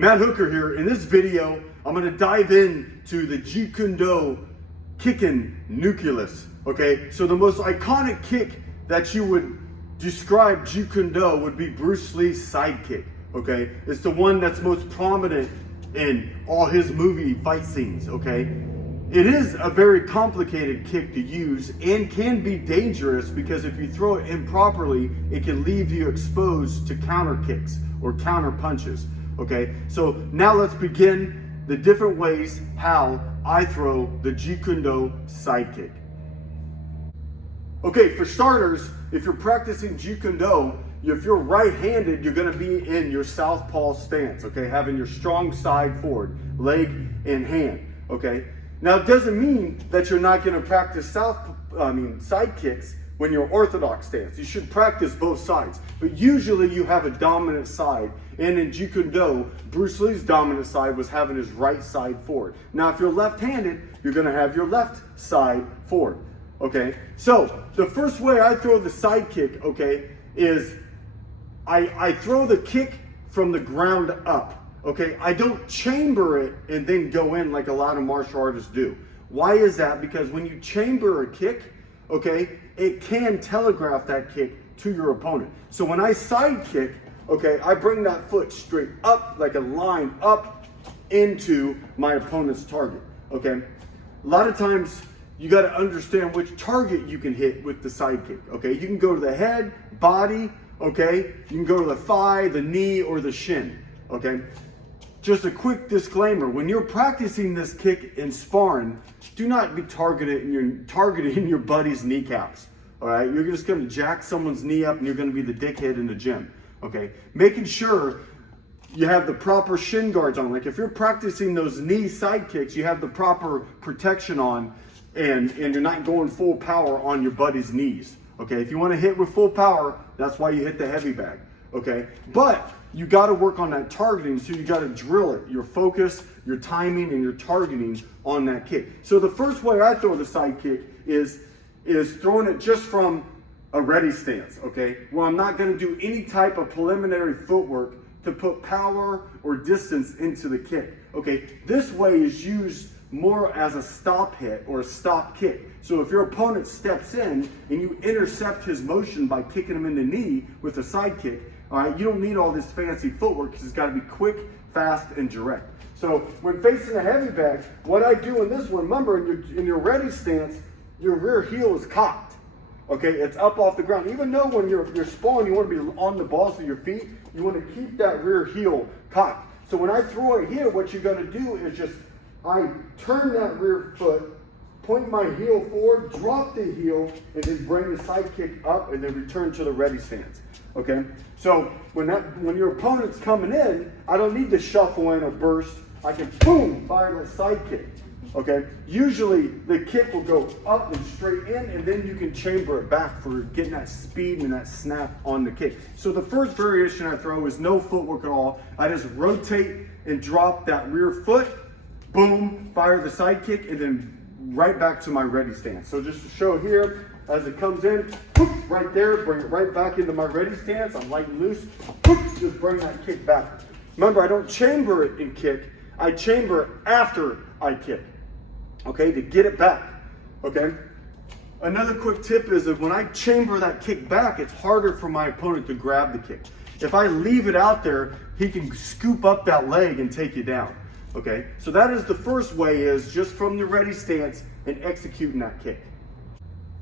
MadHooker here. In this video, I'm going to dive into the Jeet Kune Do kicking nucleus. Okay, so the most iconic kick that you would describe Jeet Kune Do would be Bruce Lee's sidekick. Okay, it's the one that's most prominent in all his movie fight scenes. Okay, it is a very complicated kick to use and can be dangerous because if you throw it improperly, it can leave you exposed to counter kicks or counter punches. Okay, so now let's begin the different ways how I throw the Jeet Kune Do sidekick. Okay, for starters, if you're practicing Jeet Kune Do, if you're right-handed, you're going to be in your southpaw stance, okay, having your strong side forward, leg and hand, okay? Now, it doesn't mean that you're not going to practice side kicks when you're orthodox stance. You should practice both sides, but usually you have a dominant side. And in Jeet Kune Do, Bruce Lee's dominant side was having his right side forward. Now, if you're left-handed, you're going to have your left side forward, okay? So, the first way I throw the side kick, okay, is I throw the kick from the ground up, okay? I don't chamber it and then go in like a lot of martial artists do. Why is that? Because when you chamber a kick, okay, it can telegraph that kick to your opponent. So when I side kick, okay, I bring that foot straight up like a line up into my opponent's target, okay? A lot of times you got to understand which target you can hit with the side kick, okay? You can go to the head, body, okay? You can go to the thigh, the knee, or the shin, okay? Just a quick disclaimer, when you're practicing this kick in sparring, do not be targeting your buddy's kneecaps, all right? You're just gonna jack someone's knee up and you're gonna be the dickhead in the gym, okay? Making sure you have the proper shin guards on. Like if you're practicing those knee side kicks, you have the proper protection on and you're not going full power on your buddy's knees, okay? If you wanna hit with full power, that's why you hit the heavy bag, okay? But you got to work on that targeting, so you got to drill it, your focus, your timing, and your targeting on that kick. So the first way I throw the side kick is throwing it just from a ready stance, okay? Where I'm not going to do any type of preliminary footwork to put power or distance into the kick, okay? This way is used more as a stop hit or a stop kick. So if your opponent steps in and you intercept his motion by kicking him in the knee with a side kick, all right, you don't need all this fancy footwork because it's got to be quick, fast, and direct. So when facing a heavy bag, what I do in this one, remember in your ready stance, your rear heel is cocked. Okay, it's up off the ground. Even though when you're sparring, you want to be on the balls of your feet, you want to keep that rear heel cocked. So when I throw it here, what you're going to do is just, I turn that rear foot, point my heel forward, drop the heel, and then bring the side kick up and then return to the ready stance. Okay, so when your opponent's coming in, I don't need to shuffle in or burst. I can boom, fire that side kick. Okay, usually the kick will go up and straight in, and then you can chamber it back for getting that speed and that snap on the kick. So the first variation I throw is no footwork at all. I just rotate and drop that rear foot, boom, fire the side kick, and then right back to my ready stance. So just to show here, as it comes in, whoop, right there, bring it right back into my ready stance. I'm light and loose, whoop, just bring that kick back. Remember, I don't chamber it and kick. I chamber it after I kick, okay, to get it back, okay? Another quick tip is that when I chamber that kick back, it's harder for my opponent to grab the kick. If I leave it out there, he can scoop up that leg and take you down, okay? So that is the first way, is just from the ready stance and executing that kick.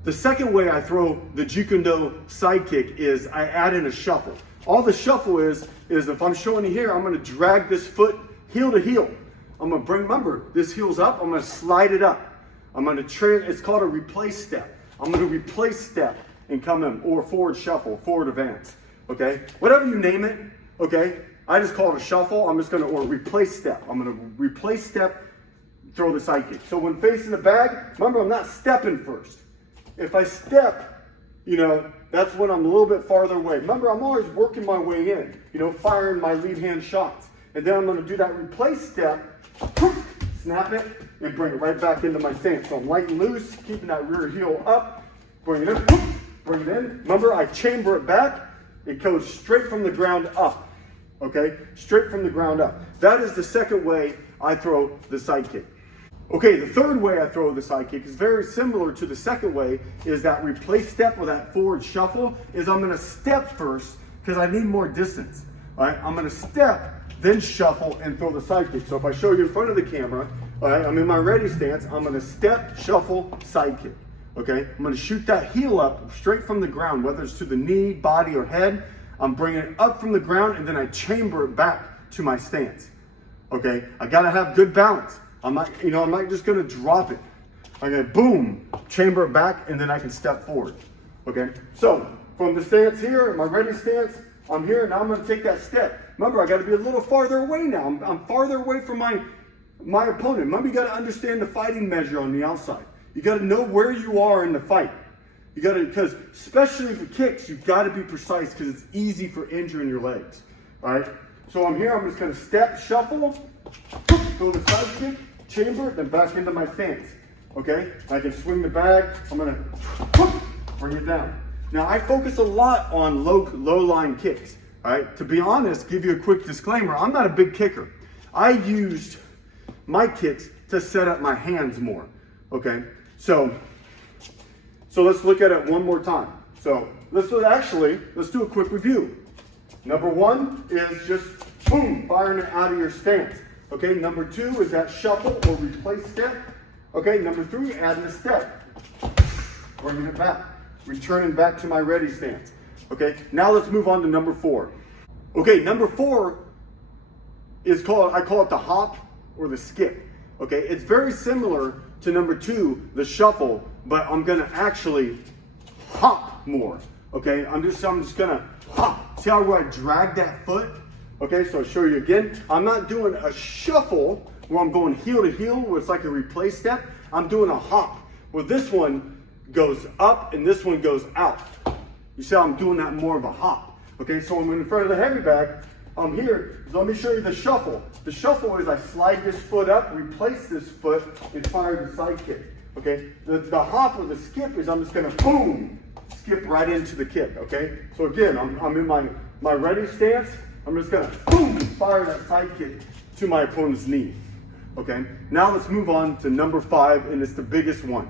The second way I throw the Jeet Kune Do side kick is I add in a shuffle. All the shuffle is if I'm showing you here, I'm going to drag this foot heel to heel. I'm going to remember, this heel's up, I'm going to slide it up. I'm going to it's called a replace step. I'm going to replace step and come in, or forward shuffle, forward advance, okay? Whatever you name it, okay? I just call it a shuffle. I'm just going to, or replace step. I'm going to replace step, throw the side kick. So when facing the bag, remember, I'm not stepping first. If I step, you know, that's when I'm a little bit farther away. Remember, I'm always working my way in, you know, firing my lead hand shots. And then I'm going to do that replace step, snap it, and bring it right back into my stance. So I'm light and loose, keeping that rear heel up, bring it in, bring it in. Remember, I chamber it back. It goes straight from the ground up. okay? Straight from the ground up. That is the second way I throw the side kick. Okay, the third way I throw the side kick is very similar to the second way, is that replace step or that forward shuffle, is I'm gonna step first because I need more distance, all right? I'm gonna step, then shuffle and throw the side kick. So if I show you in front of the camera, all right, I'm in my ready stance, I'm gonna step, shuffle, side kick, okay? I'm gonna shoot that heel up straight from the ground, whether it's to the knee, body, or head. I'm bringing it up from the ground and then I chamber it back to my stance, okay? I gotta have good balance. I'm not just gonna drop it. I'm gonna boom, chamber it back, and then I can step forward, okay? So from the stance here, my ready stance, I'm here, now I'm gonna take that step. Remember, I gotta be a little farther away now. I'm farther away from my opponent. Remember, you gotta understand the fighting measure on the outside. You gotta know where you are in the fight. You gotta, because especially for kicks, you've gotta be precise because it's easy for injuring your legs, all right? So I'm here, I'm just gonna step, shuffle, throw the side kick, chamber, then back into my stance, okay? I can swing the bag, I'm gonna bring it down. Now I focus a lot on low line kicks, all right? To be honest, give you a quick disclaimer, I'm not a big kicker. I used my kicks to set up my hands more, okay? So let's look at it one more time. So let's do a quick review. Number one is just boom, firing it out of your stance. Okay, number two is that shuffle or replace step. Okay, number three, adding a step. Bringing it back, returning back to my ready stance. Okay, now let's move on to number four. Okay, number four is I call it the hop or the skip. Okay, it's very similar to number two, the shuffle, but I'm gonna actually hop more. Okay, I'm just gonna hop. See how I drag that foot? Okay, so I'll show you again. I'm not doing a shuffle where I'm going heel to heel, where it's like a replace step. I'm doing a hop, where this one goes up and this one goes out. You see how I'm doing that more of a hop. Okay, so I'm in front of the heavy bag. I'm here, so let me show you the shuffle. The shuffle is I slide this foot up, replace this foot, and fire the side kick. Okay, the hop or the skip is I'm just gonna boom, skip right into the kick, okay? So again, I'm in my ready stance. I'm just gonna boom, fire that side kick to my opponent's knee. Okay, now let's move on to number five, and it's the biggest one.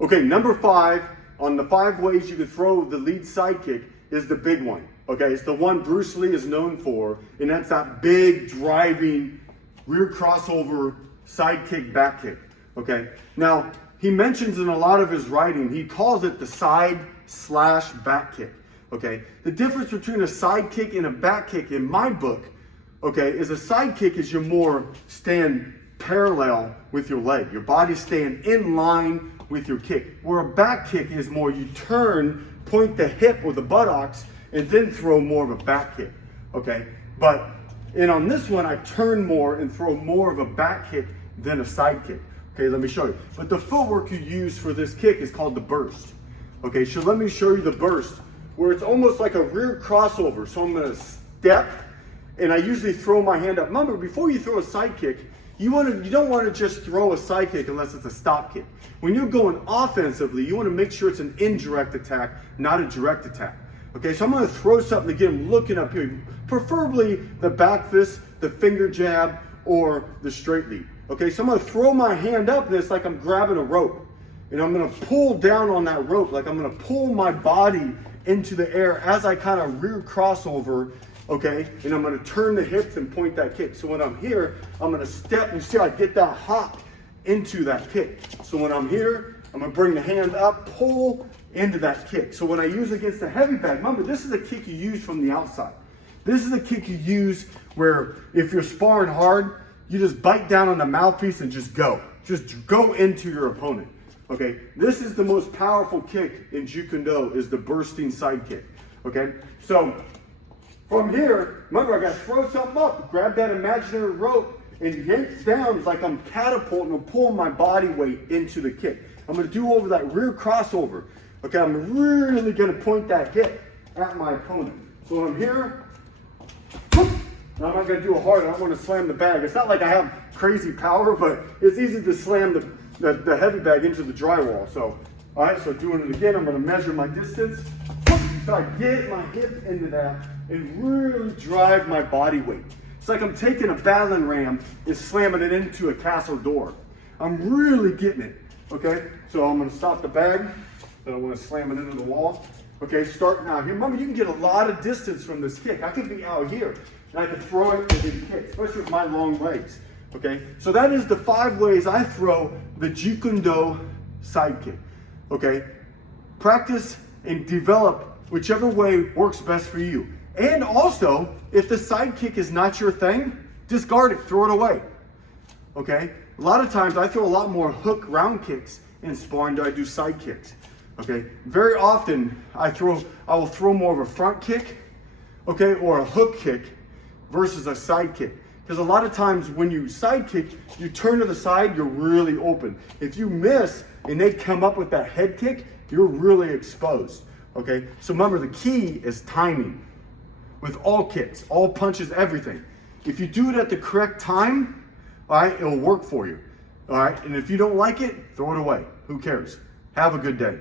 Okay, number five, on the 5 ways you can throw the lead side kick, is the big one. Okay, it's the one Bruce Lee is known for, and that's that big driving rear crossover side kick, back kick. Okay, now he mentions in a lot of his writing, he calls it the side slash back kick. Okay, the difference between a side kick and a back kick in my book, okay, is a side kick is you more stand parallel with your leg. Your body staying in line with your kick. Where a back kick is more you turn, point the hip or the buttocks, and then throw more of a back kick. Okay, and on this one I turn more and throw more of a back kick than a side kick. Okay, let me show you. But the footwork you use for this kick is called the burst. Okay, so let me show you the burst, where it's almost like a rear crossover. So I'm gonna step, and I usually throw my hand up. Remember, before you throw a side kick, you don't want to just throw a side kick unless it's a stop kick. When you're going offensively, you want to make sure it's an indirect attack, not a direct attack. Okay, so I'm gonna throw something to get him looking up here, preferably the back fist, the finger jab, or the straight lead. Okay, so I'm gonna throw my hand up, and it's like I'm grabbing a rope. And I'm gonna pull down on that rope, like I'm gonna pull my body into the air as I kind of rear crossover, okay? And I'm gonna turn the hips and point that kick. So when I'm here, I'm gonna step, and see how I get that hop into that kick. So when I'm here, I'm gonna bring the hand up, pull into that kick. So when I use against the heavy bag, remember, this is a kick you use from the outside. This is a kick you use where if you're sparring hard, you just bite down on the mouthpiece and just go. Just go into your opponent. Okay, this is the most powerful kick in Jeet Kune Do, is the bursting side kick. Okay, so from here, remember, I got to throw something up, grab that imaginary rope, and yank down. It's like I'm catapulting or pulling my body weight into the kick. I'm going to do over that rear crossover. Okay, I'm really going to point that hip at my opponent. So when I'm here, now I'm not going to do it hard. I don't want to slam the bag. It's not like I have crazy power, but it's easy to slam the heavy bag into the drywall. So, all right, so doing it again, I'm going to measure my distance. So I get my hip into that and really drive my body weight. It's like I'm taking a battering ram and slamming it into a castle door. I'm really getting it, okay? So I'm gonna stop the bag, then I wanna slam it into the wall. Okay, starting out here. Remember, you can get a lot of distance from this kick. I could be out here, and I could throw it and then kick, especially with my long legs, okay? So that is the 5 ways I throw the Jeet Kune Do sidekick, okay? Practice and develop whichever way works best for you. And also, if the sidekick is not your thing, discard it, throw it away, okay? A lot of times I throw a lot more hook round kicks in sparring than I do side kicks. Okay, very often I will throw more of a front kick, okay, or a hook kick versus a side kick. Because a lot of times when you side kick, you turn to the side, you're really open. If you miss and they come up with that head kick, you're really exposed. Okay, so remember the key is timing with all kicks, all punches, everything. If you do it at the correct time, all right, it'll work for you. All right, and if you don't like it, throw it away. Who cares? Have a good day.